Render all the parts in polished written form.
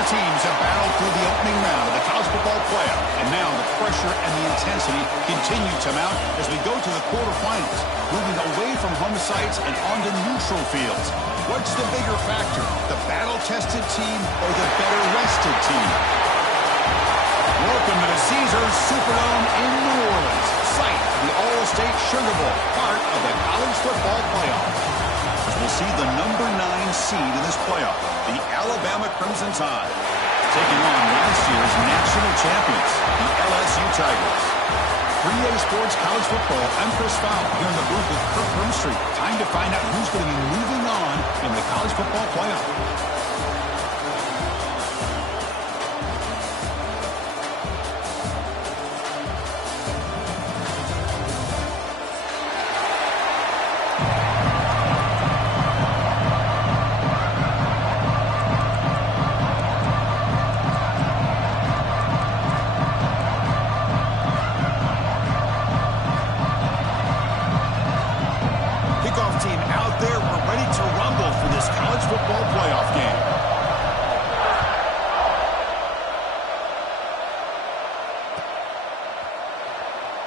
Four teams have battled through the opening round of the college football playoff, and now the pressure and the intensity continue to mount as we go to the quarterfinals, moving away from home sites and onto neutral fields. What's the bigger factor, the battle-tested team or the better-rested team? Welcome to the Caesars Superdome in New Orleans, site of the All-State Sugar Bowl, part of the college football playoff. We'll see the number 9 seed in this playoff, the Alabama Crimson Tide, taking on last year's national champions, the LSU Tigers. 3A Sports College Football, I'm Chris Fowle, here in the booth with Kirk Broomstreet. Time to find out who's going to be moving on in the college football playoff.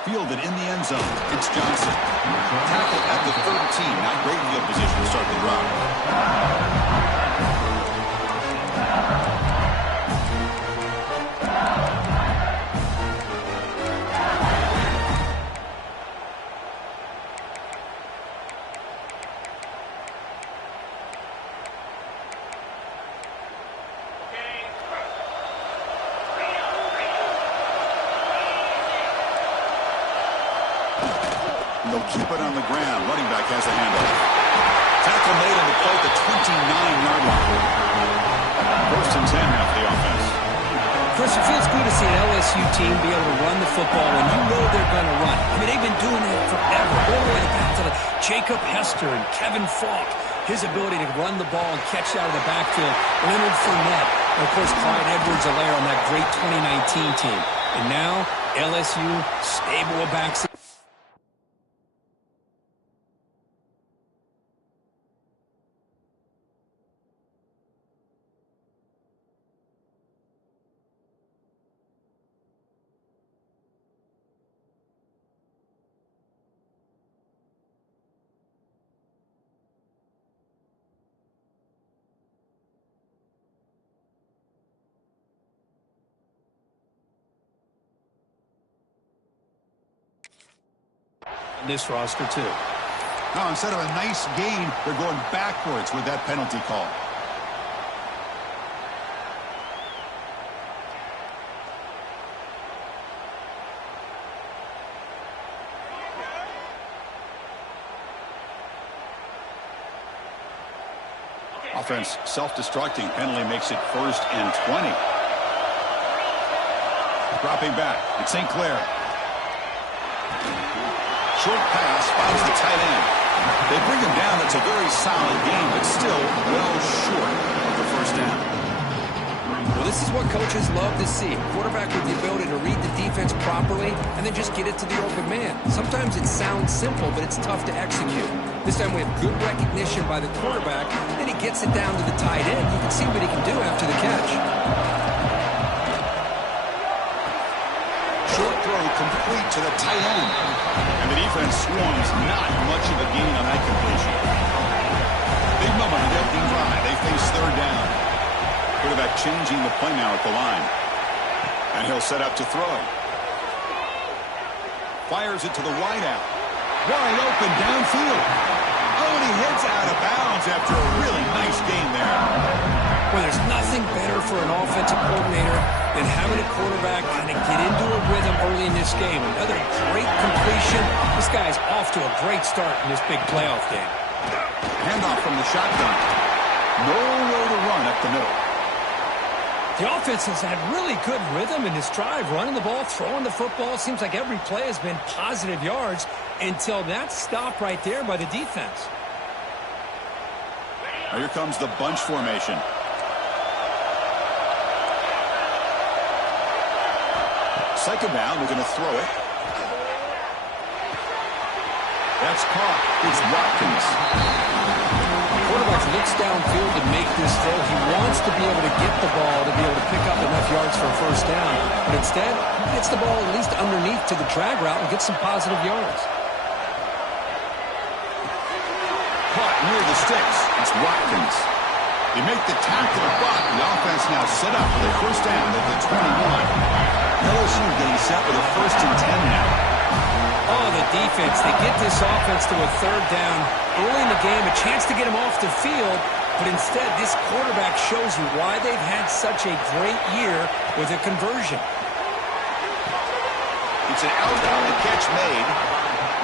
Fielded in the end zone. It's Johnson. Tackle at the 13. Not great field position to start the drive. They'll keep it on the ground. Running back has a handoff. Tackle made on the play at the 29-yard line. First and 10 now for the offense. Chris, it feels good to see an LSU team be able to run the football when you know they're going to run. I mean, they've been doing that forever. All the way back to Jacob Hester and Kevin Falk. His ability to run the ball and catch out of the backfield. Leonard Fournette. And, of course, Clyde Edwards-Helaire on that great 2019 team. And now, LSU, stable of backs. This roster too. Now, instead of a nice gain, they're going backwards with that penalty call. Offense self-destructing. Penalty makes it 1st and 20. Dropping back. It's St. Clair. Short pass finds the tight end. They bring him down. It's a very solid game, but still well short of the first down. Well, this is what coaches love to see. Quarterback with the ability to read the defense properly and then just get it to the open man. Sometimes it sounds simple, but it's tough to execute. This time we have good recognition by the quarterback, and he gets it down to the tight end. You can see what he can do after the catch. Short throw complete to the tight end. And the defense swarms not much of a gain on that completion. Big moment on the opening drive. They face 3rd down. Quarterback changing the play now at the line. And he'll set up to throw. Fires it to the wideout. Wide open downfield. Oh, and he heads out of bounds after a really nice game there. Well, there's nothing better for an offensive coordinator than having a quarterback kind of get into a rhythm early in this game. Another great completion. This guy's off to a great start in this big playoff game. Handoff from the shotgun. Nowhere to run up the middle. The offense has had really good rhythm in this drive, running the ball, throwing the football. Seems like every play has been positive yards until that stop right there by the defense. Now here comes the bunch formation. Second down, they're going to throw it. That's caught. It's Watkins. Quarterback's looking looks downfield to make this throw. He wants to be able to get the ball to be able to pick up enough yards for a first down. But instead, he gets the ball at least underneath to the drag route and gets some positive yards. Caught near the sticks. It's Watkins. They make the tackle, but the offense now set up for the first down at the 21. LSU getting set with a 1st and 10 now. Oh, the defense. They get this offense to a 3rd down early in the game, a chance to get him off the field, but instead this quarterback shows you why they've had such a great year with a conversion. It's an out-of-bounds catch made.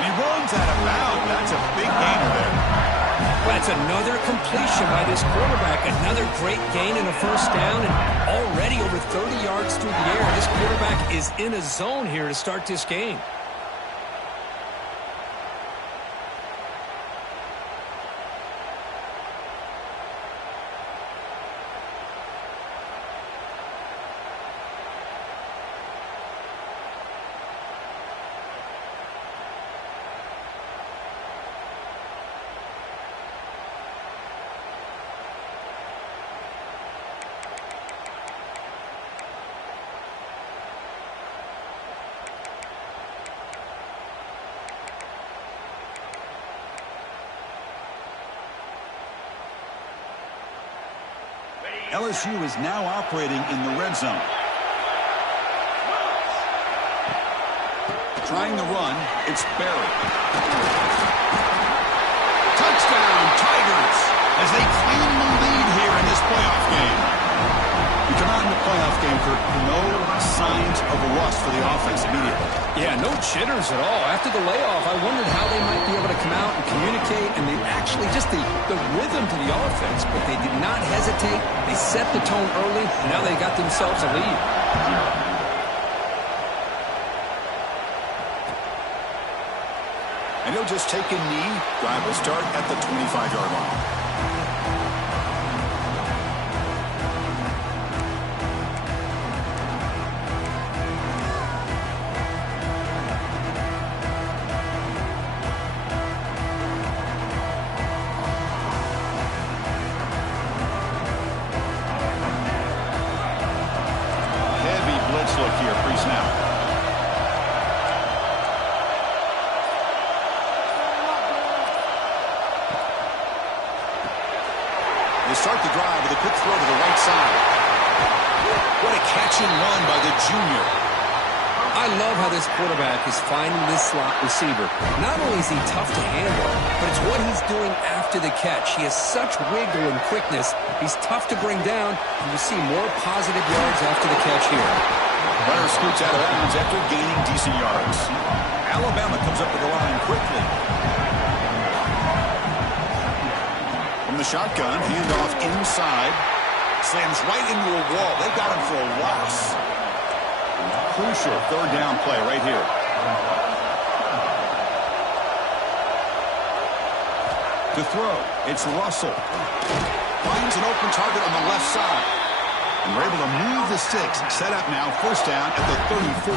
He runs out of bounds. That's a big gainer there. That's another completion by this quarterback. Another great gain in a first down, and already over 30 yards through the air. This quarterback is in a zone here to start this game. LSU is now operating in the red zone. Trying the run, it's Barry. Touchdown, Tigers, as they claim the lead here in this playoff game. We come out in the playoff game, Kirk, no signs of rust for the offense immediately. Yeah, no jitters at all. After the layoff, I wondered how they might be able to come out and communicate, and they actually just the rhythm to the offense, but they did not hesitate. They set the tone early, and now they got themselves a lead. And he'll just take a knee. Drive will start at the 25-yard line. Look here, pre-snap. They start the drive with a quick throw to the right side. What a catch and run by the junior. I love how this quarterback is finding this slot receiver. Not only is he tough to handle, but it's what he's doing after the catch. He has such wiggle and quickness. He's tough to bring down. You will see more positive yards after the catch here. Runner scoots out of bounds after gaining decent yards. Alabama comes up to the line quickly. From the shotgun, handoff inside. Slams right into a wall. They got him for a loss. Crucial 3rd down play right here. To throw, it's Russell. Finds an open target on the left side. And we're able to move the sticks. Set up now, 1st down at the 34.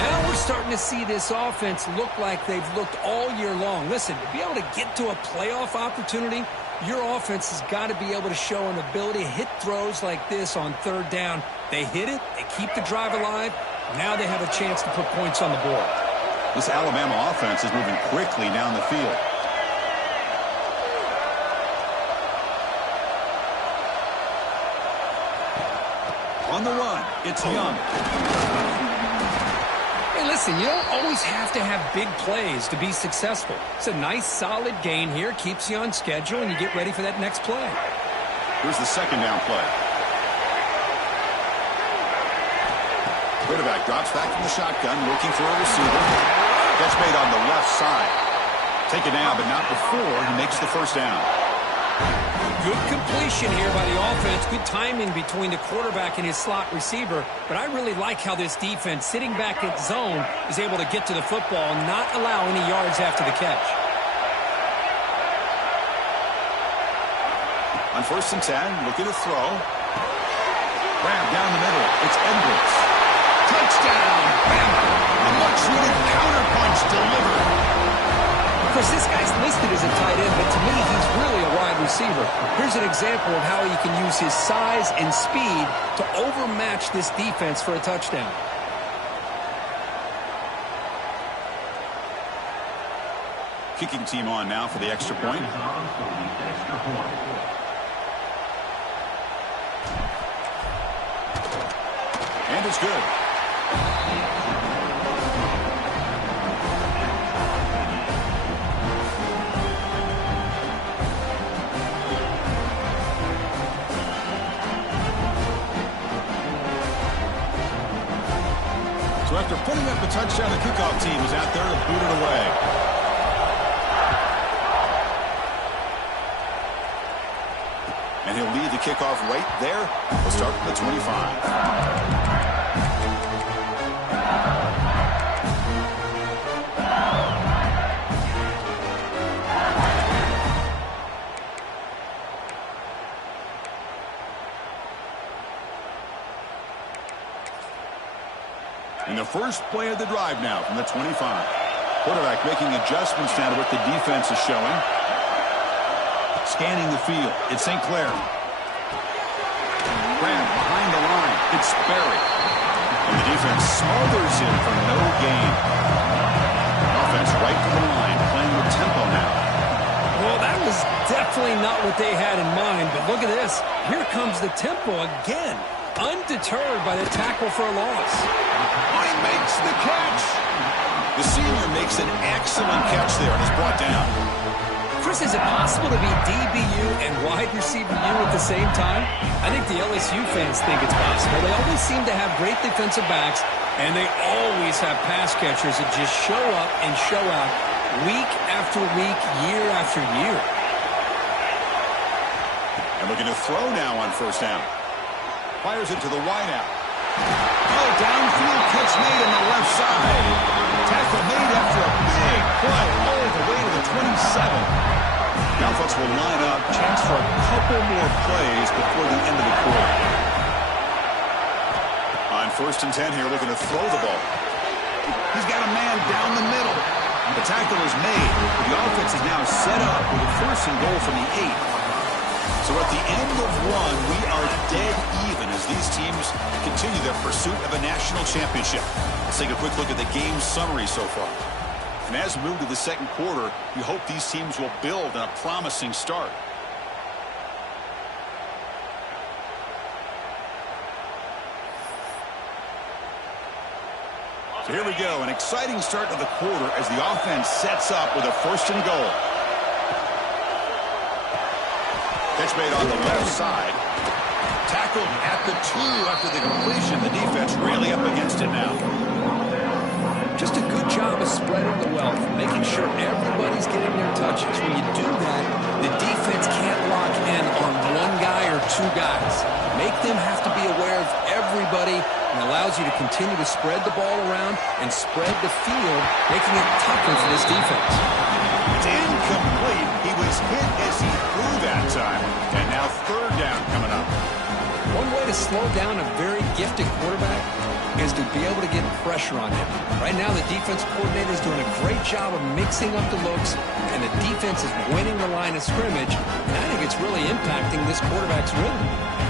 Now we're starting to see this offense look like they've looked all year long. Listen, to be able to get to a playoff opportunity, your offense has got to be able to show an ability to hit throws like this on 3rd down. They hit it, they keep the drive alive. Now they have a chance to put points on the board. This Alabama offense is moving quickly down the field. On the run, it's Young. Hey, listen, you don't always have to have big plays to be successful. It's a nice, solid gain here. Keeps you on schedule, and you get ready for that next play. Here's the 2nd down play. Quarterback drops back from the shotgun, looking for a receiver. Catch made on the left side. Taken down, but not before he makes the 1st down. Good completion here by the offense. Good timing between the quarterback and his slot receiver. But I really like how this defense, sitting back at zone, is able to get to the football and not allow any yards after the catch. On 1st and 10, looking to throw. Grab down the middle. It's Edwards. Touchdown, Bama. A much-needed counterpunch delivered. Of course, this guy's listed as a tight end, but to me, he's really a wide receiver. receiver. Here's an example of how he can use his size and speed to overmatch this defense for a touchdown. Kicking team on now for the extra point. And it's good. So after putting up a touchdown, the kickoff team is out there to boot it away. And he'll lead the kickoff right there. We'll start from the 25. In the first play of the drive now from the 25. Quarterback making adjustments now to what the defense is showing. Scanning the field. It's St. Clair. Grant behind the line. It's Berry. And the defense smothers him for no gain. Offense right to the line, playing with tempo now. Well, that was definitely not what they had in mind, but look at this. Here comes the tempo again. Undeterred by the tackle for a loss. Oh, he makes the catch. The senior makes an excellent catch there and is brought down. Chris, is it possible to be DBU and wide receiver U at the same time? I think the LSU fans think it's possible. They always seem to have great defensive backs, and they always have pass catchers that just show up and show out week after week, year after year. And looking to throw now on first down. Fires it to the wideout. Oh, downfield catch made on the left side. Tackle made after a big play all the way to the 27. The offense will line up. Chance for a couple more plays before the end of the quarter. On first and 10 here, looking to throw the ball. He's got a man down the middle. The tackle is made. The offense is now set up with a first and goal from the 8. So at the end of one, we are dead even as these teams continue their pursuit of a national championship. Let's take a quick look at the game summary so far. And as we move to the second quarter, we hope these teams will build on a promising start. So here we go, an exciting start to the quarter as the offense sets up with a first and goal. Catch made on the left side. Tackled at the 2 after the completion. The defense really up against it now. Just a good job of spreading the wealth, making sure everybody's getting their touches. When you do that, the defense can't lock in on one guy or two guys. Make them have to be aware of everybody and allows you to continue to spread the ball around and spread the field, making it tougher for this defense. It's incomplete. He was hit as he threw that time. And now third down coming up. One way to slow down a very gifted quarterback is to be able to get pressure on him. Right now, the defense coordinator is doing a great job of mixing up the looks, and the defense is winning the line of scrimmage, and I think it's really impacting this quarterback's rhythm.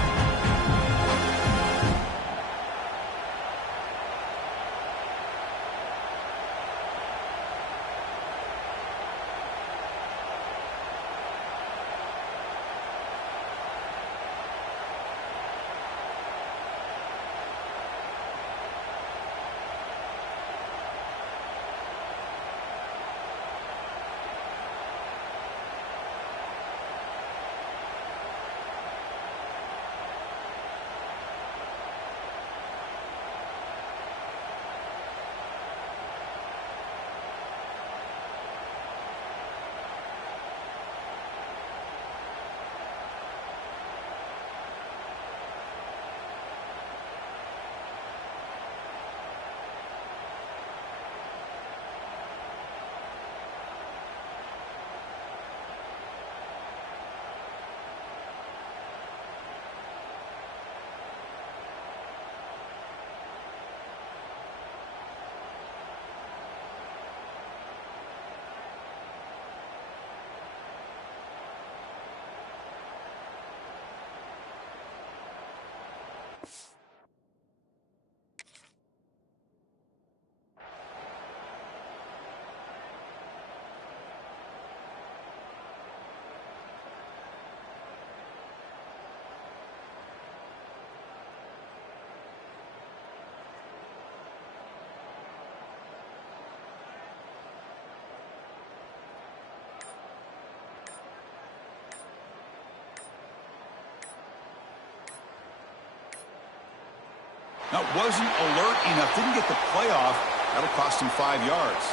Now, wasn't alert enough, didn't get the playoff. That'll cost him 5 yards.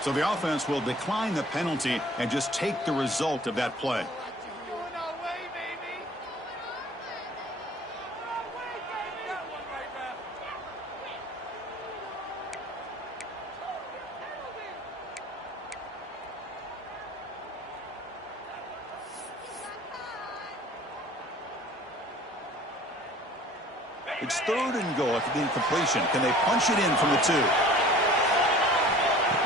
So the offense will decline the penalty and just take the result of that play. It's 3rd and goal after the incompletion. Can they punch it in from the 2?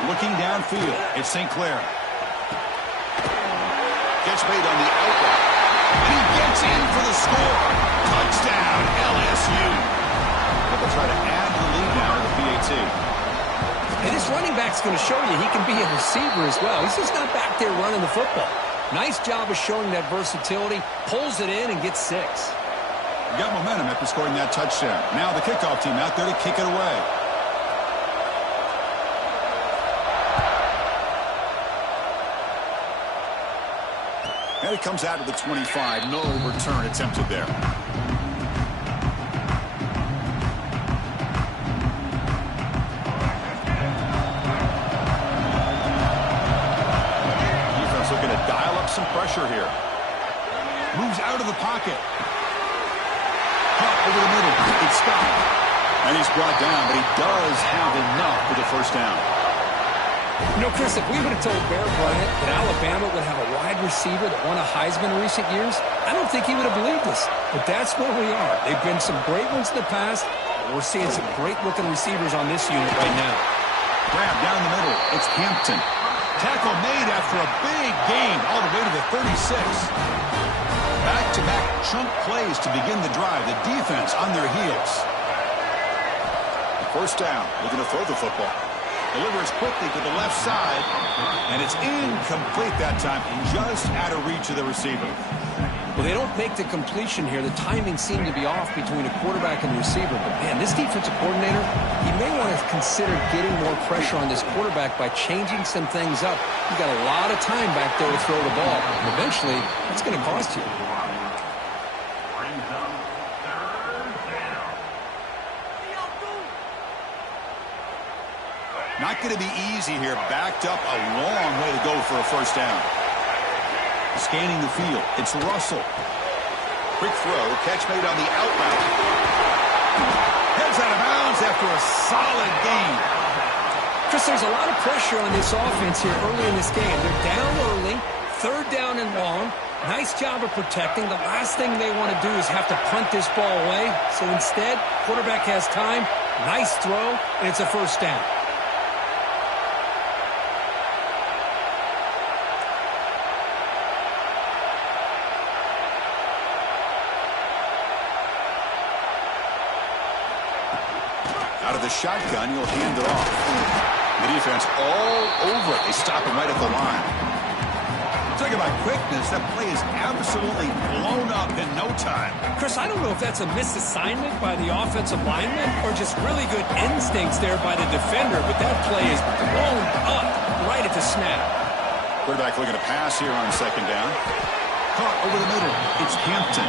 Looking downfield, it's St. Clair. Gets made on the outright. And he gets in for the score. Touchdown, LSU. They'll try to add the lead now to the PAT. And this running back's going to show you he can be a receiver as well. He's just not back there running the football. Nice job of showing that versatility. Pulls it in and gets 6. Got momentum after scoring that touchdown. Now the kickoff team out there to kick it away. And it comes out to the 25. No return attempted there. Defense looking to dial up some pressure here. Moves out of the pocket. Over the middle, it's Scott. And he's brought down, but he does have enough for the first down. You know, Chris, if we would have told Bear Bryant that Alabama would have a wide receiver that won a Heisman in recent years, I don't think he would have believed us. But that's where we are. They've been some great ones in the past. We're seeing some great-looking receivers on this unit right now. Grab down the middle. It's Hampton. Tackle made after a big gain all the way to the 36. Back-to-back chunk plays to begin the drive. The defense on their heels. First down. Looking to throw the football. Delivers quickly to the left side. And it's incomplete that time. Just out of reach of the receiver. Well, they don't make the completion here. The timing seemed to be off between a quarterback and the receiver. But, man, this defensive coordinator, he may want to consider getting more pressure on this quarterback by changing some things up. He's got a lot of time back there to throw the ball. And eventually, that's going to cost you. Not going to be easy here. Backed up a long way to go for a first down. Scanning the field. It's Russell. Quick throw. Catch made on the out route. Heads out of bounds after a solid gain. Chris, there's a lot of pressure on this offense here early in this game. They're down early. 3rd down and long. Nice job of protecting. The last thing they want to do is have to punt this ball away. So instead, quarterback has time. Nice throw, and it's a first down. Out of the shotgun, he'll hand it off. The defense all over it. They stop him right at the line. Talking about quickness, that play is absolutely blown up in no time. Chris, I don't know if that's a misassignment by the offensive lineman or just really good instincts there by the defender, but that play is blown up right at the snap. Quarterback looking to pass here on 2nd down. Caught over the middle. It's Hampton.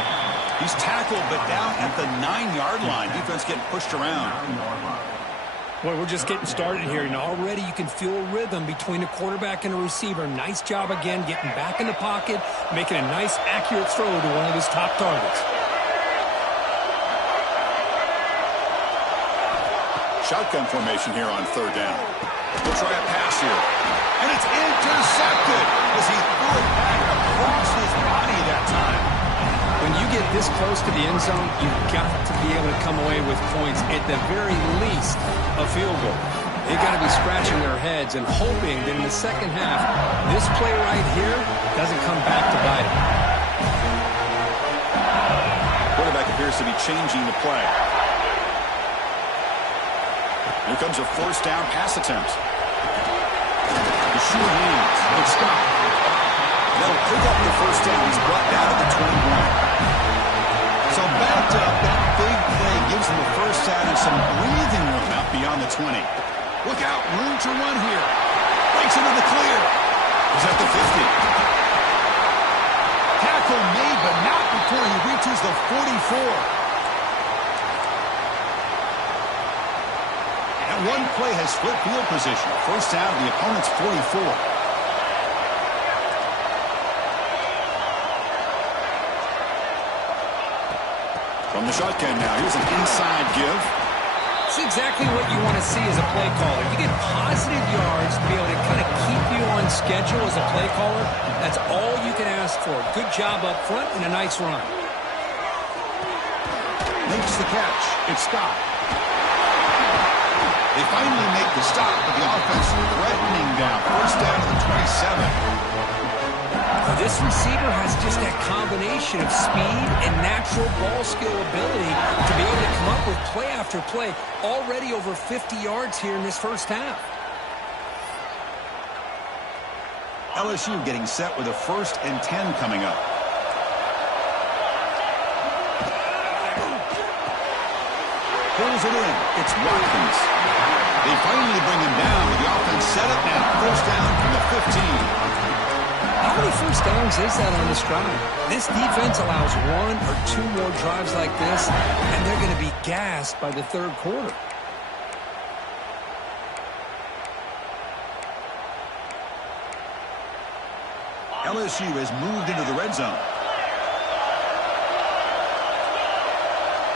He's tackled, but down at the 9-yard line. Defense getting pushed around. Boy, we're just getting started here, and already you can feel a rhythm between a quarterback and a receiver. Nice job again getting back in the pocket, making a nice, accurate throw to one of his top targets. Shotgun formation here on 3rd down. We'll try a pass here. And it's intercepted as he threw it back across his body that time. When you get this close to the end zone, you've got to be able to come away with points, at the very least, a field goal. They've got to be scratching their heads and hoping that in the second half, this play right here doesn't come back to bite them. quarterback appears to be changing the play. Here comes a first down pass attempt. The short hands. It's Scott. That'll pick up the first down. He's brought down at the 21. So backed up, that big play gives him a first down and some breathing room out beyond the 20. Look out, room to run here. Breaks into the clear. He's at the 50. Tackle made, but not before he reaches the 44. And one play has split field position. First down to the opponent's 44. From the shotgun now, here's an inside give. It's exactly what you want to see as a play caller. You get positive yards to be able to kind of keep you on schedule as a play caller. That's all you can ask for. Good job up front and a nice run. Makes the catch. It's Scott. They finally make the stop, but the offense threatening down. First down to the 27. This receiver has just that combination of speed and natural ball skill ability to be able to come up with play after play. Already over 50 yards here in this first half. LSU getting set with a 1st and 10 coming up. Pulls it in. It's Watkins. They finally bring him down, but the offense set it now. First down from the 15. How many first downs is that on this drive? This defense allows 1 or 2 more drives like this, and they're going to be gassed by the third quarter. LSU has moved into the red zone.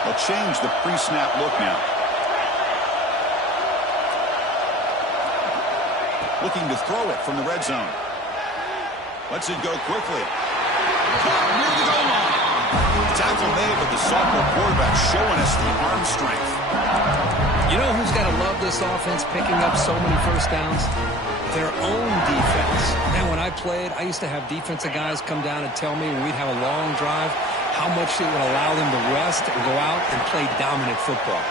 They'll change the pre-snap look now. Looking to throw it from the red zone. Lets it go quickly. Caught near the goal line. Tackle made, but the sophomore quarterback showing us the arm strength. You know who's got to love this offense picking up so many first downs? Their own defense. Man, when I played, I used to have defensive guys come down and tell me when we'd have a long drive how much it would allow them to rest and go out and play dominant football.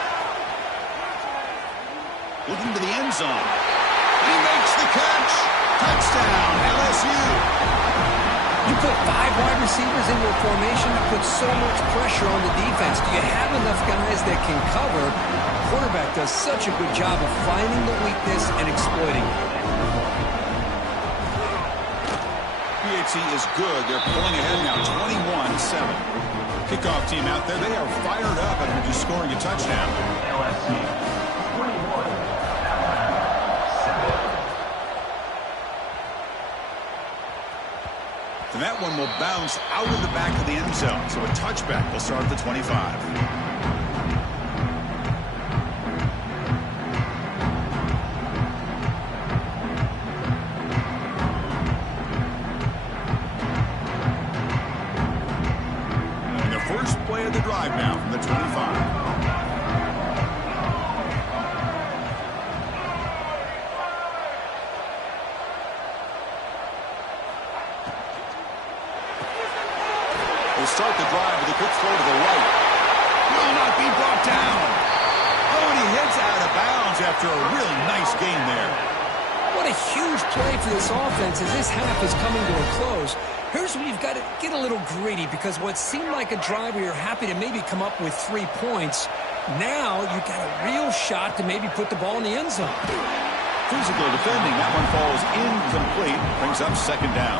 Looking to the end zone. He makes the catch. Touchdown, LSU. You put 5 wide receivers into a formation that puts so much pressure on the defense. Do you have enough guys that can cover? The quarterback does such a good job of finding the weakness and exploiting it. PHC is good. They're pulling ahead now, 21-7. Kickoff team out there. They are fired up after just scoring a touchdown. LSU. And that one will bounce out of the back of the end zone. So a touchback will start at the 25. And the first play of the drive now from the 25. Start the drive with a quick throw to the right. Will not be brought down. Oh, and he hits out of bounds after a really nice game there. What a huge play for this offense as this half is coming to a close. Here's where you've got to get a little greedy, because what seemed like a drive where you're happy to maybe come up with 3 points, now you've got a real shot to maybe put the ball in the end zone. Physical defending. That one falls incomplete. Brings up second down.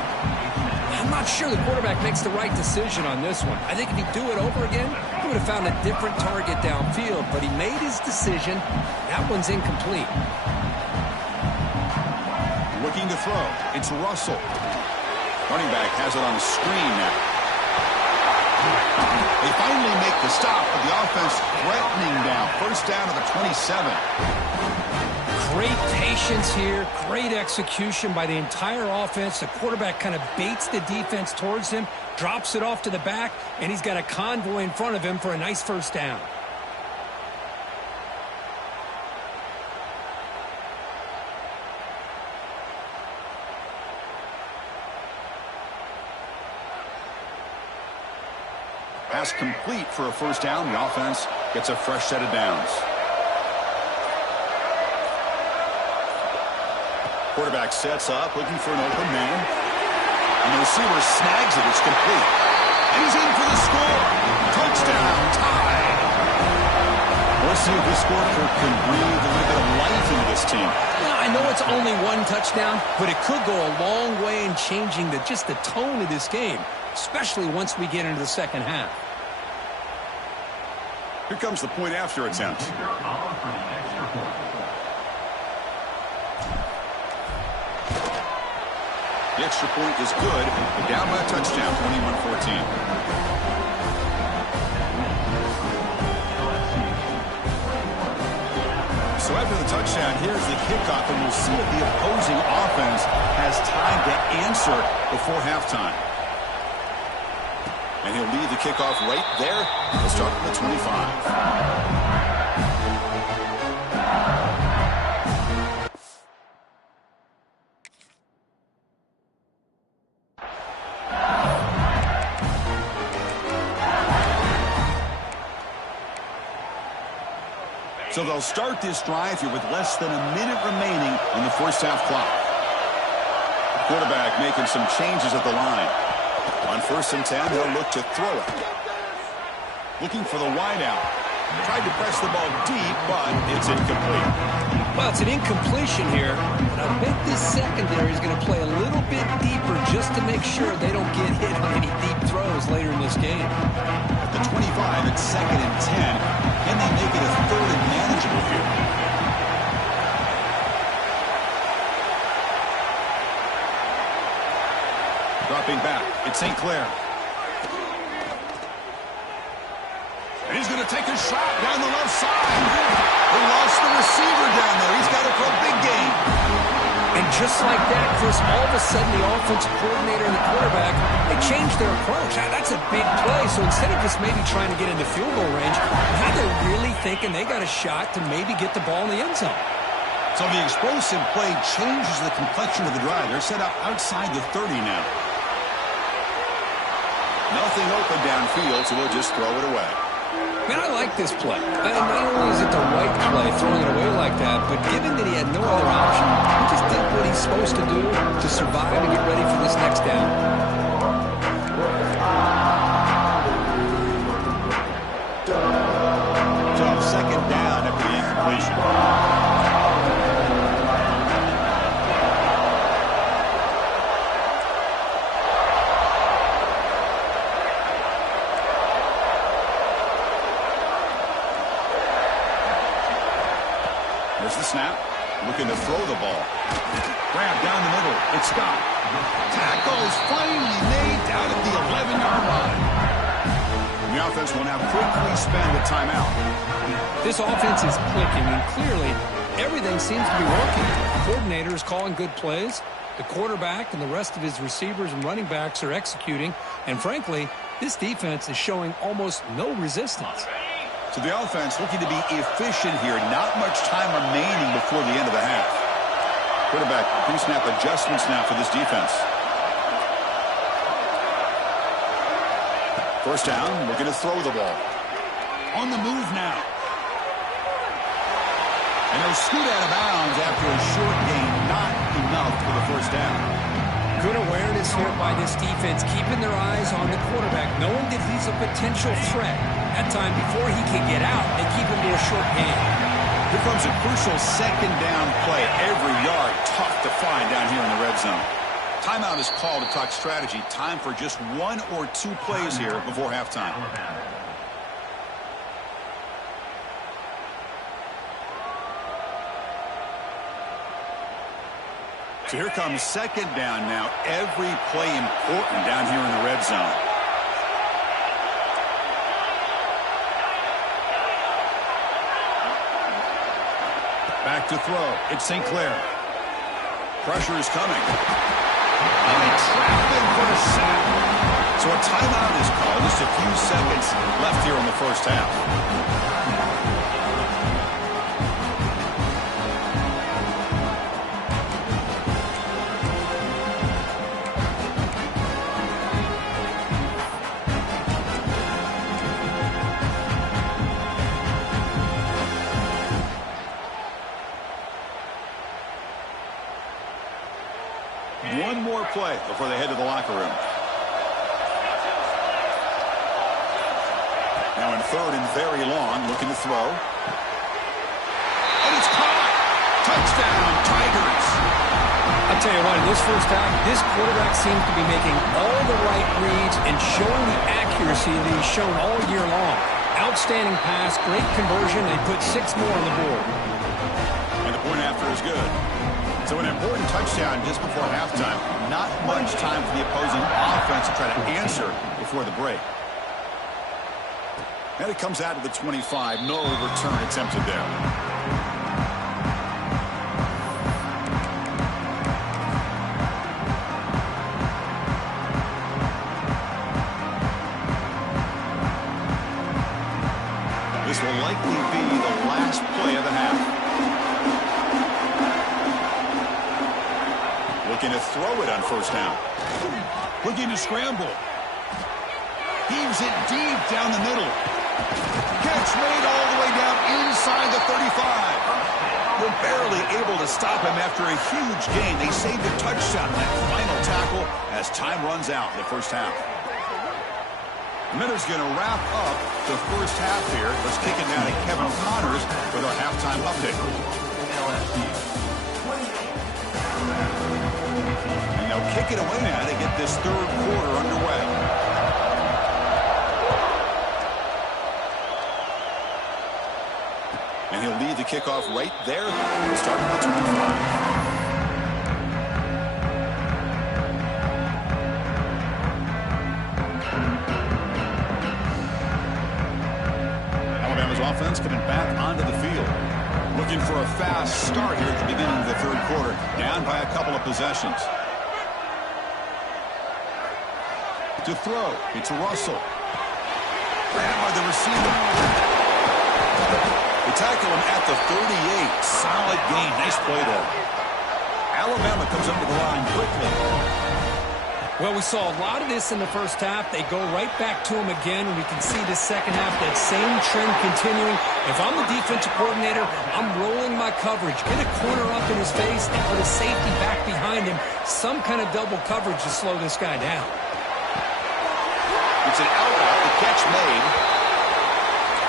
I'm not sure the quarterback makes the right decision on this one. I think if he'd do it over again, he would have found a different target downfield, but he made his decision. That one's incomplete. Looking to throw. It's Russell. Running back has it on the screen now. They finally make the stop, but the offense threatening down. First down to the 27. Great patience here, great execution by the entire offense. The quarterback kind of baits the defense towards him, drops it off to the back, and he's got a convoy in front of him for a nice first down. Pass complete for a first down. The offense gets a fresh set of downs. Quarterback sets up, looking for an open man. And the receiver snags it. It's complete. And he's in for the score. Touchdown, tied. Let's see if this score can breathe a little bit of life into this team. Now, I know it's only one touchdown, but it could go a long way in changing just the tone of this game, especially once we get into the second half. Here comes the point after attempt. The extra point is good. They're down by a touchdown, 21-14. So after the touchdown, here's the kickoff, and we'll see if the opposing offense has time to answer before halftime. And he'll lead the kickoff right there. He'll start at the 25. So they'll start this drive here with less than a minute remaining in the first half clock. The quarterback making some changes at the line. On 1st and 10, he'll look to throw it. Looking for the wideout. Tried to press the ball deep, but it's incomplete. Well, it's an incompletion here, but I bet this secondary is going to play a little bit deeper just to make sure they don't get hit on any deep throws later in this game. At the 25, it's 2nd and 10. Can they make it a 3rd and manageable here? Dropping back, it's St. Clair. And he's going to take a shot down the left side. He lost the receiver down there. He's got it for a big gain. And just like that, Chris, all of a sudden the offensive coordinator and the quarterback, they changed their approach. That's a big play. So instead of just maybe trying to get into field goal range, now they're really thinking they got a shot to maybe get the ball in the end zone. So the explosive play changes the complexion of the drive. They're set up outside the 30 now. Nothing open downfield, so we'll just throw it away. Man, I like this play. And not only is it the right play, throwing it away like that, but given that he had no other option, he just did what he's supposed to do to survive and get ready for this next down. So 2nd down after the incompletion. There's the snap. Looking to throw the ball. Grab down the middle. It's Scott. Tackle is finally made down at the 11-yard line. The offense will now quickly spend a timeout. This offense is clicking, and clearly everything seems to be working. The coordinator is calling good plays. The quarterback and the rest of his receivers and running backs are executing. And frankly, this defense is showing almost no resistance. So the offense looking to be efficient here. Not much time remaining before the end of the half. Quarterback pre-snap adjustments now for this defense. First down, looking to throw the ball. On the move now. And he'll scoot out of bounds after a short gain. Not enough for the first down. Good awareness here by this defense, keeping their eyes on the quarterback, knowing that he's a potential threat. That time, before he can get out, they keep him to a short gain. Here comes a crucial 2nd down play. Every yard tough to find down here in the red zone. Timeout is called to talk strategy. Time for just 1 or 2 plays here before halftime. So here comes 2nd down now. Every play important down here in the red zone. Back to throw. It's St. Clair. Pressure is coming. And they trap him for the sack. So a timeout is called. Just a few seconds left here in the first half. one more play before they head to the locker room. Now in third and very long, looking to throw. And it's caught! Touchdown, Tigers! I'll tell you what, in this first half, this quarterback seems to be making all the right reads and showing the accuracy that he's shown all year long. Outstanding pass, great conversion. They put 6 more on the board. And the point after is good. So an important touchdown just before halftime. Not much time for the opposing offense to try to answer before the break. And it comes out of the 25. No return attempted there. This will likely be the last play of the half. Looking to throw it on first down. Looking to scramble. Heaves it deep down the middle. Catch made all the way down inside the 35. They're barely able to stop him after a huge gain. They saved a touchdown in that final tackle as time runs out in the first half. Miller's going to wrap up the first half here. Let's kick it now to Kevin Connors with our halftime update. And they'll kick it away now to get this third quarter underway. And he'll lead the kickoff right there. Starting at the 25. Offense coming back onto the field. Looking for a fast start here at the beginning of the third quarter. Down by a couple of possessions. To throw. It's Russell. Grabbed by the receiver. They tackle him at the 38. Solid gain. Nice play there. Alabama comes up to the line quickly. Well, we saw a lot of this in the first half. They go right back to him again, and we can see the second half, that same trend continuing. If I'm the defensive coordinator, I'm rolling my coverage. Get a corner up in his face and put a safety back behind him. Some kind of double coverage to slow this guy down. It's an out route, the catch made.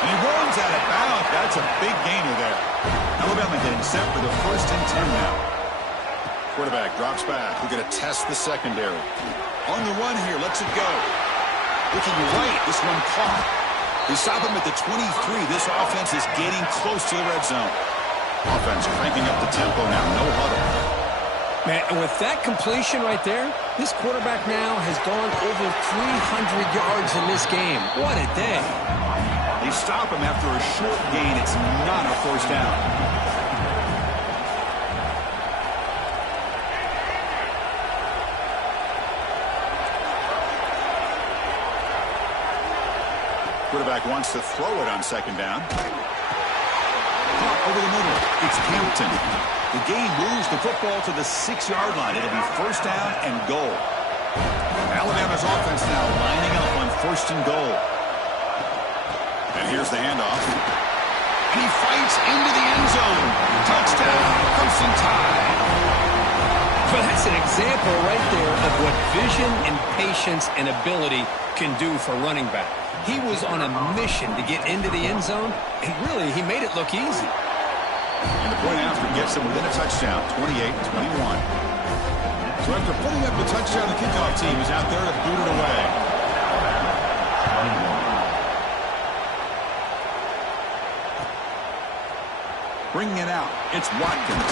And he runs out of bounds. That's a big gainer there. Alabama getting set for the 1st and 10 now. Quarterback drops back. We're going to test the secondary. On the run here, lets it go. Looking right, this one caught. They stop him at the 23. This offense is getting close to the red zone. Offense cranking up the tempo now. No huddle. Man, and with that completion right there, this quarterback now has gone over 300 yards in this game. What a day. They stop him after a short gain. It's not a first down. Quarterback wants to throw it on second down. Caught over the middle. It's Hampton. The game moves the football to the 6-yard line. It'll be first down and goal. Alabama's offense now lining up on 1st and goal. And here's the handoff. And he fights into the end zone. Touchdown, Crimson Tide. Well, that's an example right there of what vision and patience and ability can do for running back. He was on a mission to get into the end zone, and really, he made it look easy. And the point after gets him within a touchdown, 28-21. So after putting up the touchdown, the kickoff team is out there to boot it away. Bringing it out, it's Watkins.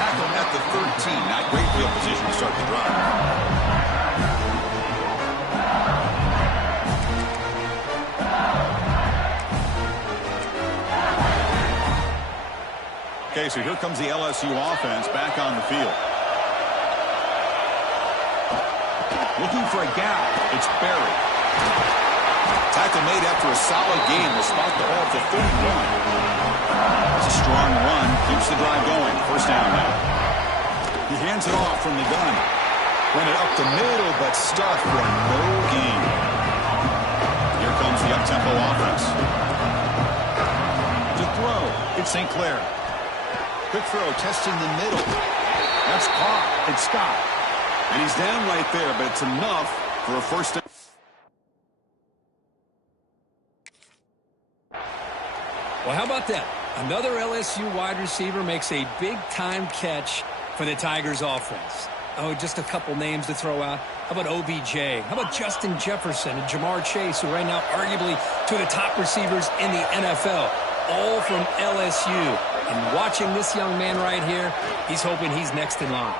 Tackled at the 13. Not great field position to start the drive. Okay, so here comes the LSU offense back on the field. Looking for a gap. It's Berry. Tackle made after a solid gain. Will spot the ball at the 31. It's a strong run. Keeps the drive going. First down now. He hands it off from the gun. Run it up the middle, but stuffed for no gain. Here comes the up-tempo offense. To throw, it's St. Clair. Quick throw, testing the middle. That's caught. It's Scott. And he's down right there, but it's enough for a first down. Well, how about that? Another LSU wide receiver makes a big-time catch for the Tigers offense. Oh, just a couple names to throw out. How about OBJ? How about Justin Jefferson and Jamar Chase, who right now arguably two of the top receivers in the NFL, all from LSU. And watching this young man right here, he's hoping he's next in line.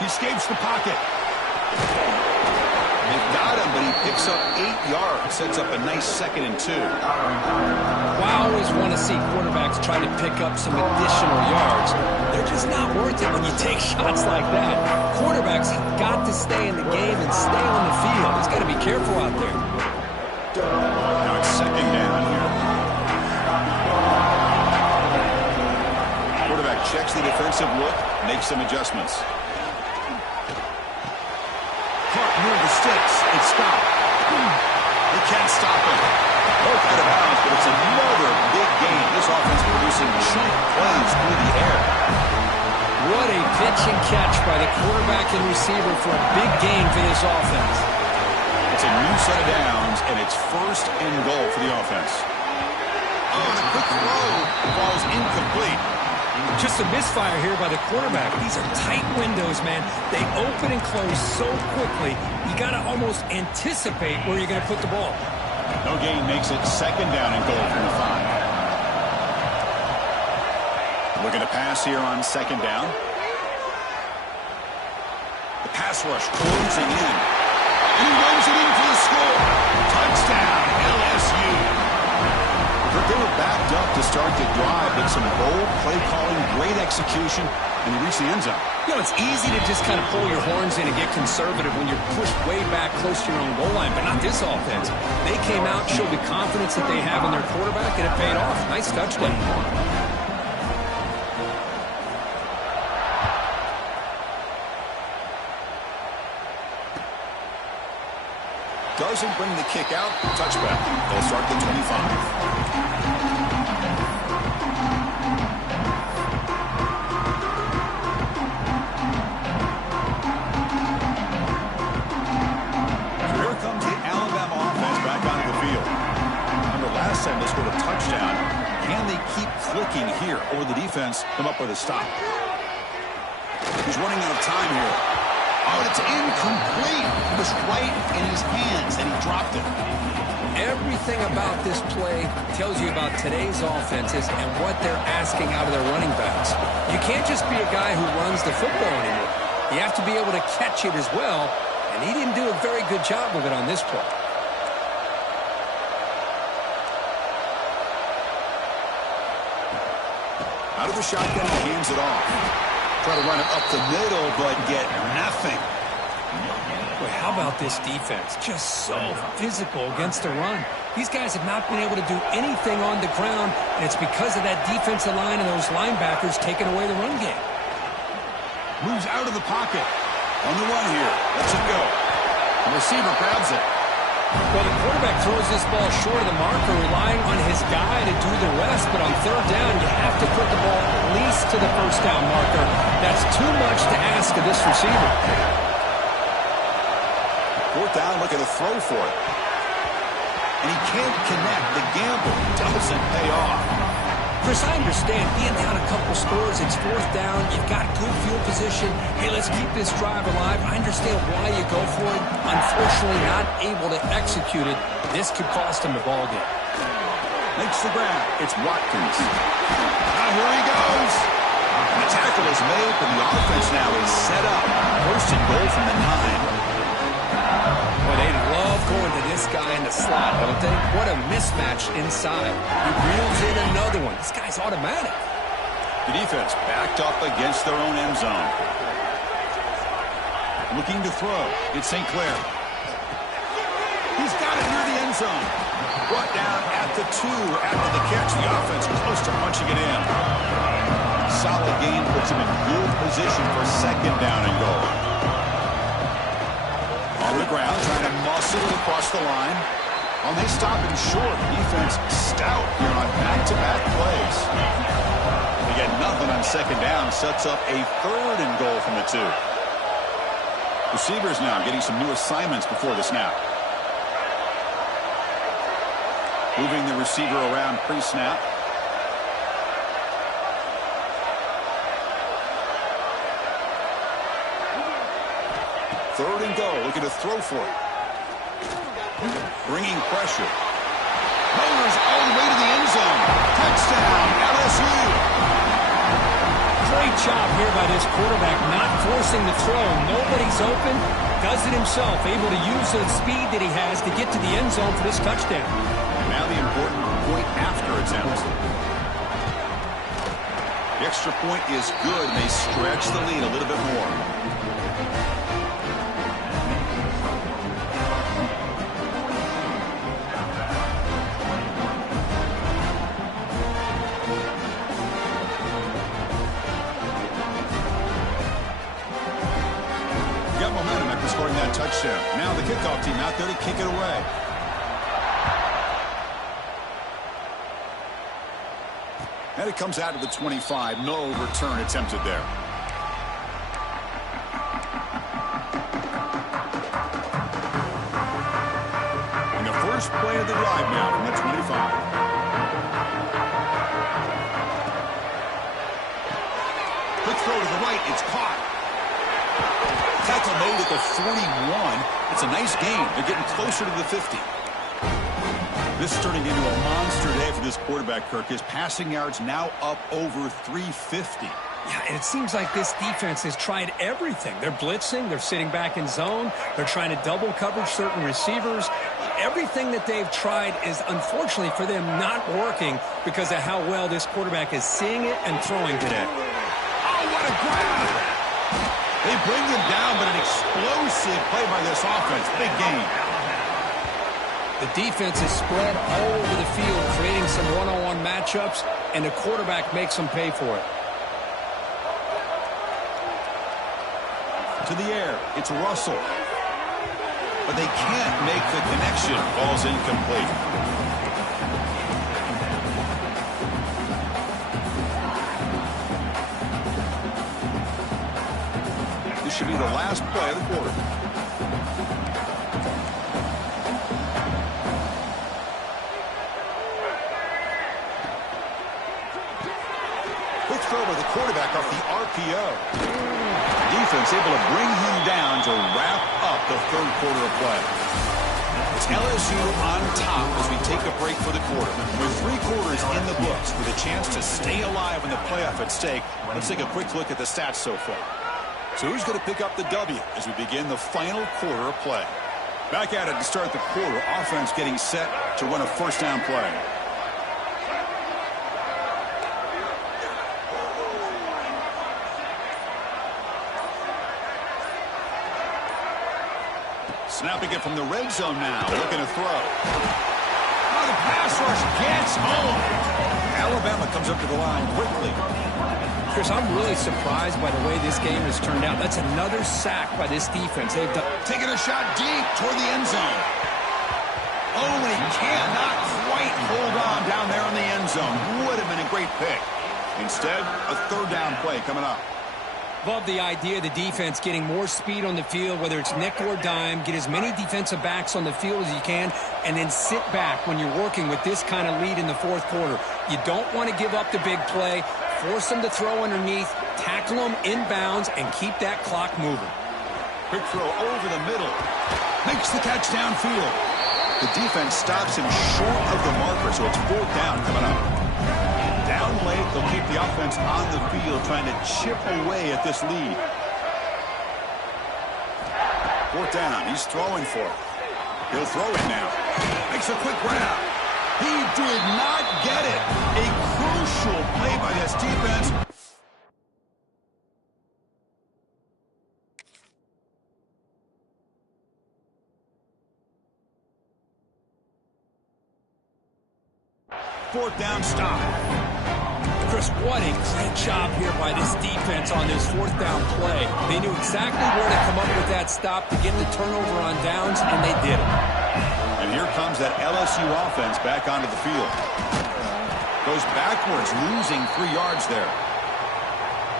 He escapes the pocket. They've got him, but he picks up 8 yards. Sets up a nice 2nd and 2. Well, I always want to see quarterbacks try to pick up some additional yards. They're just not worth it when you take shots like that. Quarterbacks have got to stay in the game and stay on the field. He's got to be careful out there. Now it's 2nd down here. Quarterback checks the defensive look, makes some adjustments. Caught near the sticks. It's stopped. They can't stop him. Both out of bounds, but it's another big game. This offense producing chunk plays through the air. What a pitch and catch by the quarterback and receiver for a big game for this offense. It's a new set of downs, and it's 1st and goal for the offense. Oh, and a quick throw falls incomplete. Just a misfire here by the quarterback. These are tight windows, man. They open and close so quickly, you got to almost anticipate where you're going to put the ball. No gain makes it 2nd down and goal from the 5. Looking to pass here on 2nd down. The pass rush closing in. And he runs it in for the score. Touchdown, LSU. They were backed up to start the drive, but some bold play calling, great execution, and they reached the end zone. You know, it's easy to just kind of pull your horns in and get conservative when you're pushed way back close to your own goal line, but not this offense. They came out, showed the confidence that they have in their quarterback, and it paid off. Nice touchdown. Doesn't bring the kick out. Touchback. They'll start the 25. They scored a touchdown. Can they keep clicking here, or the defense come up with a stop? He's running out of time here. Oh, it's incomplete. It was right in his hands, and he dropped it. Everything about this play tells you about today's offenses and what they're asking out of their running backs. You can't just be a guy who runs the football anymore. You have to be able to catch it as well, and he didn't do a very good job of it on this play. Out of the shotgun, he hands it off. Try to run it up the middle, but get nothing. Boy, how about this defense? Just so physical against the run. These guys have not been able to do anything on the ground, and it's because of that defensive line and those linebackers taking away the run game. Moves out of the pocket. On the run here. Lets it go. The receiver grabs it. Well, the quarterback throws this ball short of the marker, relying on his guy to do the rest. But on 3rd down, you have to put the ball at least to the 1st down marker. That's too much to ask of this receiver. 4th down, look at a throw for it. And he can't connect. The gamble doesn't pay off. Chris, I understand being down a couple scores, it's 4th down, you've got good field position. Hey, let's keep this drive alive. I understand why you go for it. Unfortunately, not able to execute it. This could cost him the ball game. Makes the grab. It's Watkins. Now here he goes. And the tackle is made, but the offense now is set up. 1st and goal from the 9. Boy, they love going to this guy in the slot, don't they? What a mismatch inside. He reels in another one. This guy's automatic. The defense backed up against their own end zone. Looking to throw. It's St. Clair. He's got it near the end zone. Brought down at the 2 after the catch. The offense close to punching it in. Solid gain puts him in good position for 2nd down and goal. On the ground, trying to muscle it across the line. Oh, they stop him short. Defense stout here on back-to-back plays. They get nothing on 2nd down. Sets up a 3rd and goal from the 2. Receivers now getting some new assignments before the snap. Moving the receiver around pre-snap. Third and goal, looking to throw for it. Bringing pressure. Motors all the way to the end zone. Touchdown, LSU. Great job here by this quarterback, not forcing the throw. Nobody's open. Does it himself, able to use the speed that he has to get to the end zone for this touchdown. Now the important point after attempt. The extra point is good, and they stretch the lead a little bit more. Got momentum after scoring that touchdown. Now the kickoff team out there to kick it away. And it comes out to the 25. No return attempted there. And the first play of the drive now from the 25. Quick throw to the right. It's caught. Tackle made at the 41. It's a nice gain. They're getting closer to the 50. This is turning into a monster day for this quarterback, Kirk. His passing yards now up over 350. Yeah, and it seems like this defense has tried everything. They're blitzing. They're sitting back in zone. They're trying to double coverage certain receivers. Everything that they've tried is, unfortunately for them, not working because of how well this quarterback is seeing it and throwing today. Oh, what a grab! They bring them down, but an explosive play by this offense. Big game. The defense is spread all over the field, creating some one-on-one matchups, and the quarterback makes them pay for it. To the air, it's Russell. But they can't make the connection. Ball's incomplete. This should be the last play of the quarter. Quick throw by the quarterback off the RPO. Defense able to bring him down to wrap up the third quarter of play. It's LSU on top as we take a break for the quarter. With 3 quarters in the books with a chance to stay alive in the playoff at stake, let's take a quick look at the stats so far. So who's going to pick up the W as we begin the final quarter of play? Back at it to start the quarter. Offense getting set to run a first down play. Snapping it from the red zone now, looking to throw. Oh, the pass rush gets home. Alabama comes up to the line quickly. Chris, I'm really surprised by the way this game has turned out. That's another sack by this defense. They've done taking a shot deep toward the end zone. Oh, and he cannot quite hold on down there in the end zone. Would have been a great pick. Instead, a third down play coming up. Love the idea of the defense getting more speed on the field, whether it's nickel or dime, get as many defensive backs on the field as you can, and then sit back when you're working with this kind of lead in the fourth quarter. You don't want to give up the big play, force them to throw underneath, tackle them inbounds, and keep that clock moving. Quick throw over the middle. Makes the catch downfield. The defense stops him short of the marker, so it's fourth down coming up. Down late, they'll keep the offense on the field trying to chip away at this lead. Fourth down, he's throwing for it. He'll throw it now. Makes a quick grab. He did not get it. A crucial play by this defense. Fourth down stop. Chris, what a great job here by this defense on this fourth down play. They knew exactly where to come up with that stop to get the turnover on downs, and they did it. And here comes that LSU offense back onto the field. Goes backwards, losing 3 yards there.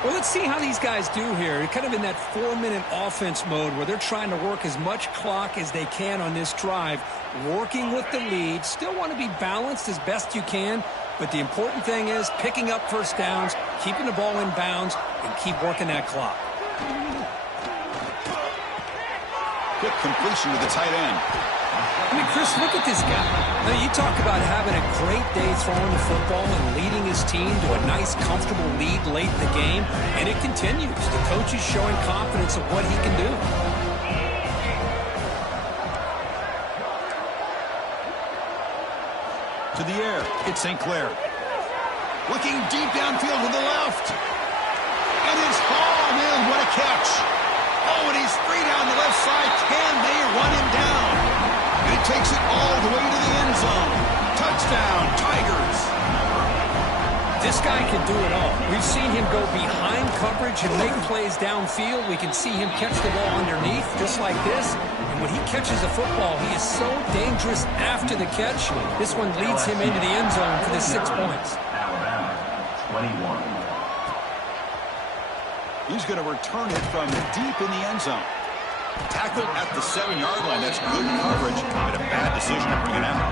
Well, let's see how these guys do here. Kind of in that 4-minute offense mode where they're trying to work as much clock as they can on this drive, working with the lead. Still want to be balanced as best you can, but the important thing is picking up first downs, keeping the ball in bounds, and keep working that clock. Quick completion to the tight end. I mean, Chris, look at this guy. Now, you talk about having a great day throwing the football and leading his team to a nice, comfortable lead late in the game, and it continues. The coach is showing confidence of what he can do. To the air, it's St. Clair. Looking deep downfield to the left. And it's hauled in. What a catch. Oh, and he's free down the left side. Can they run him down? And he takes it all the way to the end zone. Touchdown, Tigers. This guy can do it all. We've seen him go behind coverage and make plays downfield. We can see him catch the ball underneath, just like this. And when he catches a football, he is so dangerous after the catch. This one leads him into the end zone for the 6 points. Alabama, 21. He's going to return it from deep in the end zone. Tackle at the 7-yard line. That's good coverage, but a bad decision to bring it out.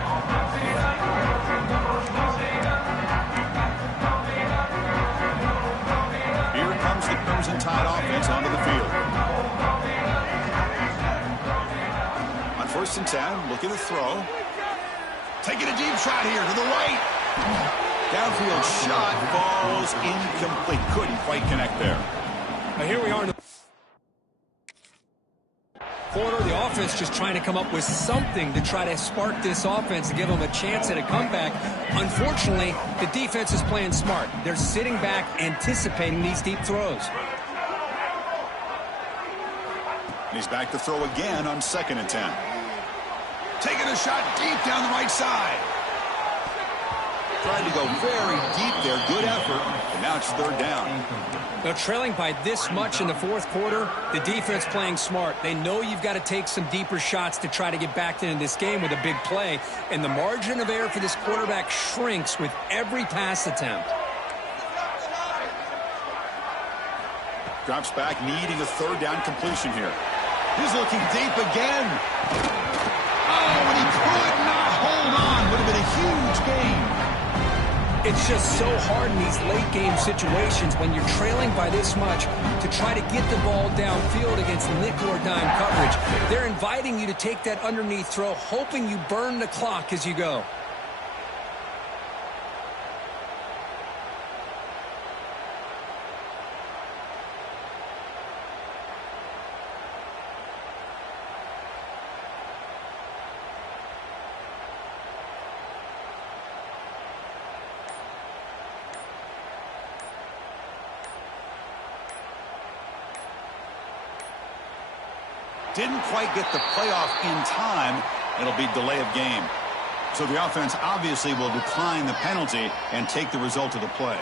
Here comes the Crimson Tide offense onto the field. On 1st and 10, looking to throw. Taking a deep shot here to the right. Downfield shot falls incomplete. Couldn't quite connect there. Now here we are in the quarter. The offense just trying to come up with something to try to spark this offense to give them a chance at a comeback. Unfortunately, the defense is playing smart. They're sitting back, anticipating these deep throws. And he's back to throw again on 2nd and 10. Taking a shot deep down the right side. Tried to go very deep there. Good effort. And now it's 3rd down. Now, trailing by this much in the 4th quarter, the defense playing smart. They know you've got to take some deeper shots to try to get back into this game with a big play. And the margin of error for this quarterback shrinks with every pass attempt. Drops back, needing a 3rd down completion here. He's looking deep again. Oh, and he could not hold on. Would have been a huge gain. It's just so hard in these late game situations when you're trailing by this much to try to get the ball downfield against nickel or dime coverage. They're inviting you to take that underneath throw, hoping you burn the clock as you go. Didn't quite get the playoff in time. It'll be delay of game. So the offense obviously will decline the penalty and take the result of the play.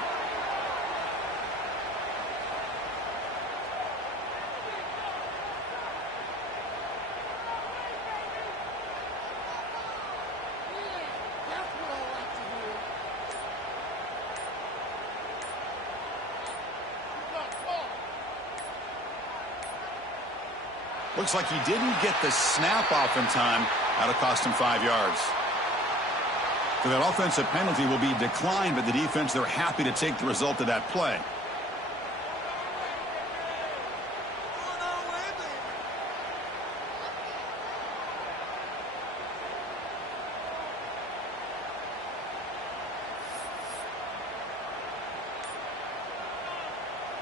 Looks like he didn't get the snap off in time. That'll cost him 5 yards. So that offensive penalty will be declined by the defense. They're happy to take the result of that play.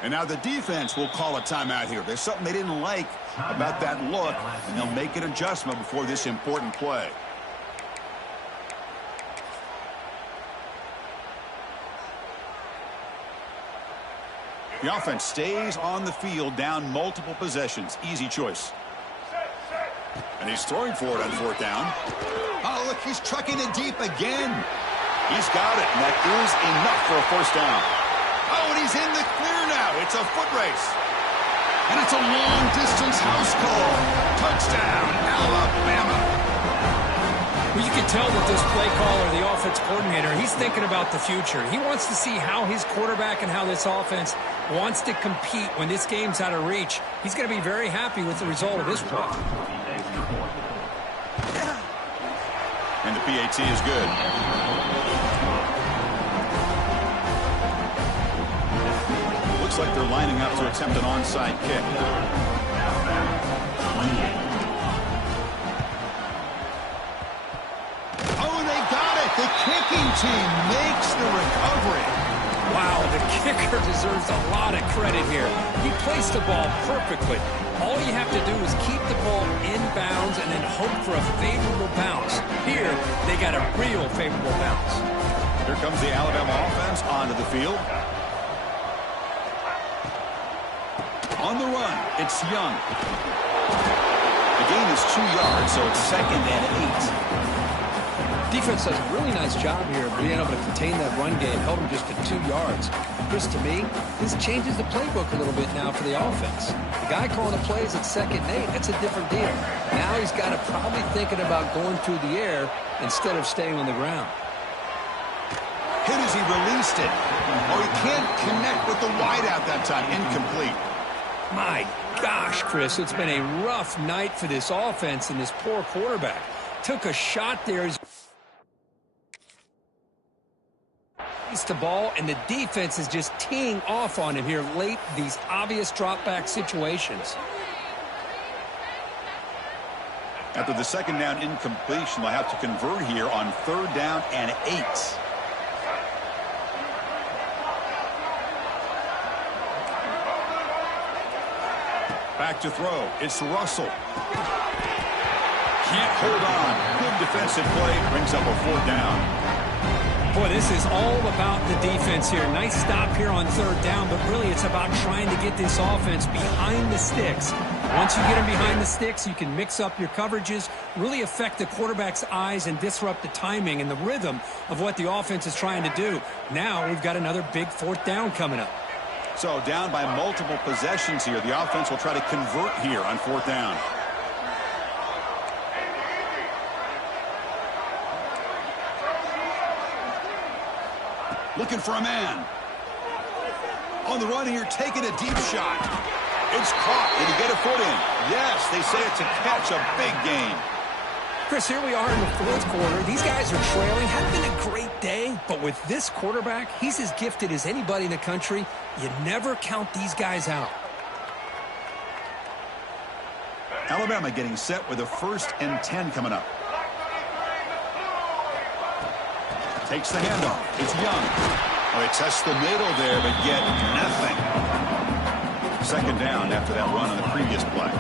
And now the defense will call a timeout here. There's something they didn't like about that look, and they'll make an adjustment before this important play. The offense stays on the field, down multiple possessions. Easy choice. And he's throwing for it on 4th down. Oh, look, he's trucking it deep again. He's got it, and that is enough for a 1st down. Oh, and he's in the clear now. It's a foot race. And it's a long-distance house call. Touchdown, Alabama. Well, you can tell that this play caller, the offense coordinator, he's thinking about the future. He wants to see how his quarterback and how this offense wants to compete when this game's out of reach. He's going to be very happy with the result of this play. And the PAT is good. Looks like they're lining up to attempt an onside kick. Oh, they got it. The kicking team makes the recovery. Wow, the kicker deserves a lot of credit here. He placed the ball perfectly. All you have to do is keep the ball in bounds and then hope for a favorable bounce. Here, they got a real favorable bounce. Here comes the Alabama offense onto the field. On the run, it's Young. The gain is 2 yards, so it's 2nd and 8. Defense does a really nice job here of being able to contain that run game, held him just to 2 yards. Chris, to me, this changes the playbook a little bit now for the offense. The guy calling the plays at 2nd and 8, that's a different deal. Now he's got to probably thinking about going through the air instead of staying on the ground. Hit as he released it. Oh, he can't connect with the wideout that time. Incomplete. My gosh, Chris, it's been a rough night for this offense and this poor quarterback. Took a shot there. The ball, and the defense is just teeing off on him here late, these obvious drop-back situations. After the 2nd down incompletion, they'll have to convert here on 3rd down and 8. Back to throw. It's Russell. Can't hold on. Good defensive play. Brings up a 4th down. Boy, this is all about the defense here. Nice stop here on 3rd down, but really it's about trying to get this offense behind the sticks. Once you get them behind the sticks, you can mix up your coverages, really affect the quarterback's eyes and disrupt the timing and the rhythm of what the offense is trying to do. Now we've got another big 4th down coming up. So down by multiple possessions here. The offense will try to convert here on 4th down. Looking for a man. On the run here, taking a deep shot. It's caught. Did he get a foot in? Yes, they say it's a catch, a big gain. Chris, here we are in the 4th quarter. These guys are trailing. Hadn't been a great day, but with this quarterback, he's as gifted as anybody in the country. You never count these guys out. Alabama getting set with a 1st and 10 coming up. Takes the handoff. It's Young. Oh, they test the middle there, but get nothing. 2nd down after that run on the previous play.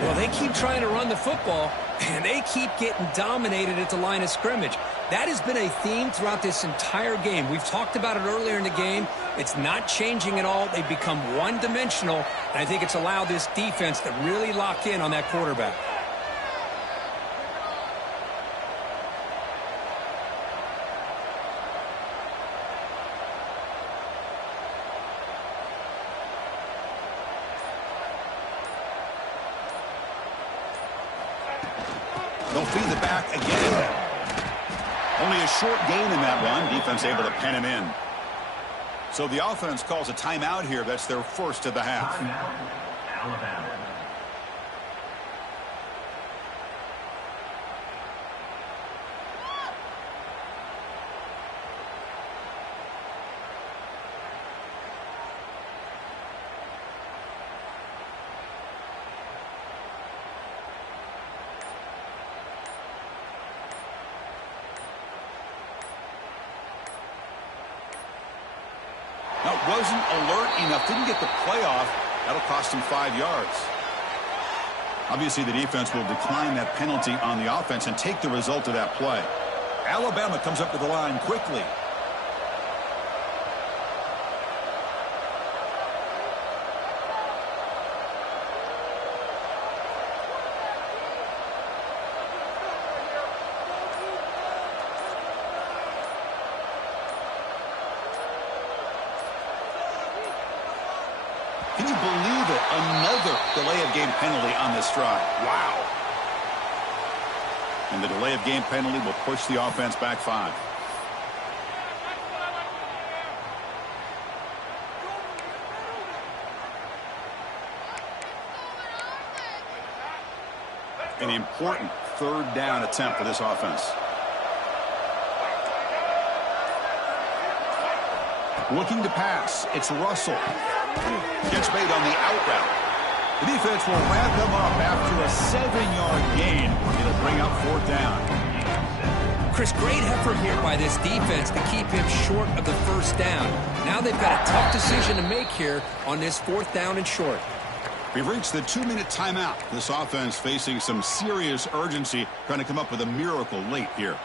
Well, they keep trying to run the football, and they keep getting dominated at the line of scrimmage. That has been a theme throughout this entire game. We've talked about it earlier in the game. It's not changing at all. They've become one-dimensional, and I think it's allowed this defense to really lock in on that quarterback. They'll feed the back again. Only a short gain in that one. Defense able to pen him in. So the offense calls a timeout here. That's their 1st of the half. Alabama. Wasn't alert enough. Didn't get the playoff. That'll cost him 5 yards. Obviously, the defense will decline that penalty on the offense and take the result of that play. Alabama comes up to the line quickly. Can you believe it? Another delay of game penalty on this drive. Wow. And the delay of game penalty will push the offense back 5. An important third down attempt for this offense. Looking to pass. It's Russell. Gets made on the out route. The defense will wrap him up after a 7-yard gain. It'll bring up 4th down. Chris, great effort here by this defense to keep him short of the first down. Now they've got a tough decision to make here on this 4th down and short. We've reached the 2-minute timeout. This offense facing some serious urgency, trying to come up with a miracle late here.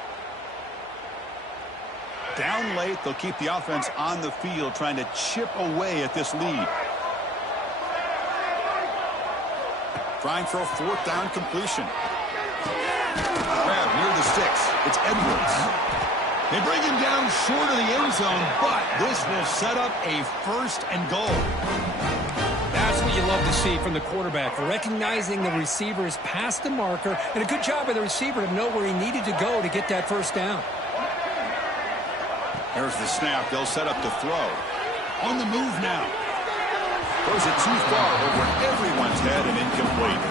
Down late, they'll keep the offense on the field, trying to chip away at this lead. Trying for a 4th down completion. Grab near the sticks. It's Edwards. They bring him down short of the end zone, but this will set up a 1st and goal. That's what you love to see from the quarterback, recognizing the receiver is past the marker, and a good job by the receiver to know where he needed to go to get that 1st down. There's the snap. They'll set up to throw. On the move now. Throws it too far over everyone's head and incomplete.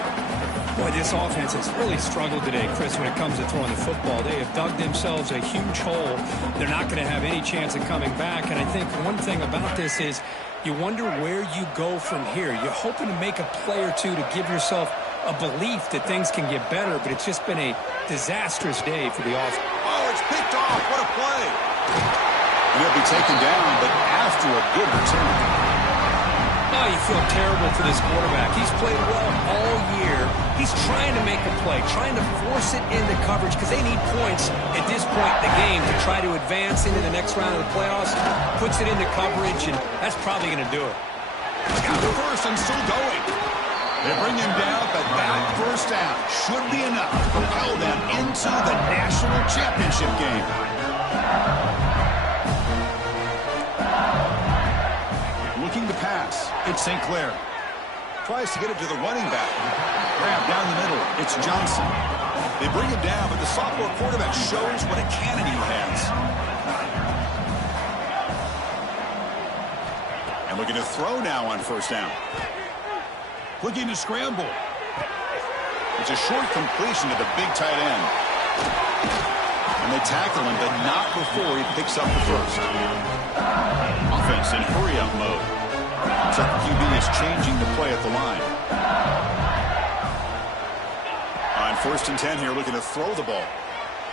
Boy, this offense has really struggled today, Chris, when it comes to throwing the football. They have dug themselves a huge hole. They're not going to have any chance of coming back. And I think one thing about this is you wonder where you go from here. You're hoping to make a play or two to give yourself a belief that things can get better, but it's just been a disastrous day for the offense. Oh, it's picked off. What a play. And he'll be taken down, but after a good return. Oh, you feel terrible for this quarterback. He's played well all year. He's trying to make a play, trying to force it into coverage because they need points at this point in the game to try to advance into the next round of the playoffs. Puts it into coverage, and that's probably going to do it. He's got the first and still going. They bring him down, but that 1st down should be enough to propel them into the national championship game. Looking to pass. It's St. Clair. Tries to get it to the running back. Grab down the middle. It's Johnson. They bring him down, but the sophomore quarterback shows what a cannon he has. And looking to throw now on 1st down. Looking to scramble. It's a short completion to the big tight end. And they tackle him, but not before he picks up the 1st. Offense in hurry-up mode. Looks like the QB is changing the play at the line. On 1st and 10 here, looking to throw the ball.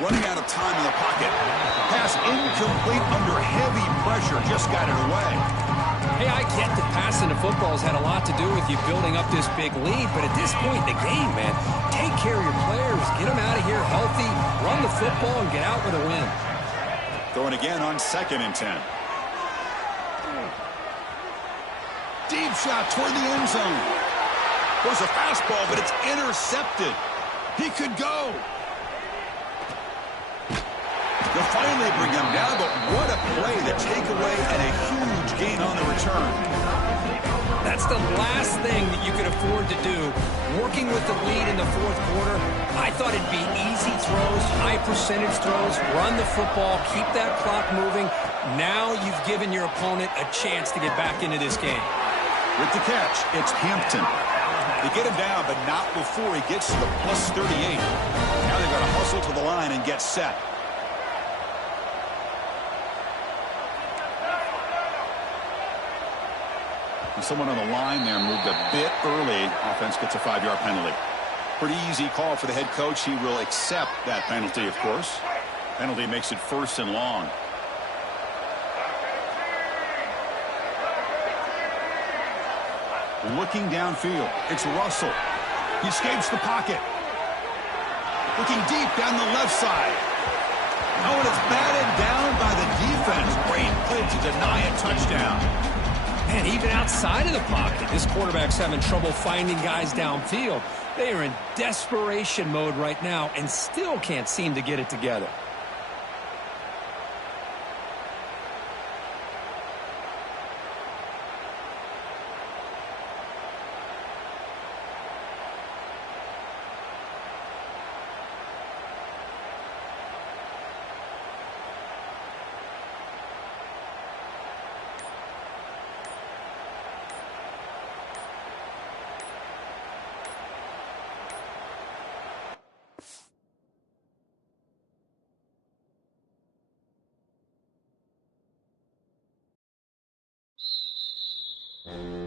Running out of time in the pocket. Pass incomplete under heavy pressure. Just got it away. Hey, I get that passing the football has had a lot to do with you building up this big lead, but at this point in the game, man, take care of your players. Get them out of here healthy, run the football, and get out with a win. Throwing again on 2nd and 10. Deep shot toward the end zone. There's a fastball, but it's intercepted. He could go. They'll finally bring him down, but what a play, the takeaway, and a huge gain on the return. That's the last thing that you could afford to do. Working with the lead in the 4th quarter, I thought it'd be easy throws, high percentage throws, run the football, keep that clock moving. Now you've given your opponent a chance to get back into this game. With the catch, it's Hampton. They get him down, but not before he gets to the plus 38. Now they've got to hustle to the line and get set. And someone on the line there moved a bit early. Offense gets a 5-yard penalty. Pretty easy call for the head coach. He will accept that penalty, of course. Penalty makes it 1st and long. Looking downfield. It's Russell. He escapes the pocket. Looking deep down the left side. Oh, and it's batted down by the defense. Great play to deny a touchdown. Man, even outside of the pocket, this quarterback's having trouble finding guys downfield. They are in desperation mode right now and still can't seem to get it together. Alabama.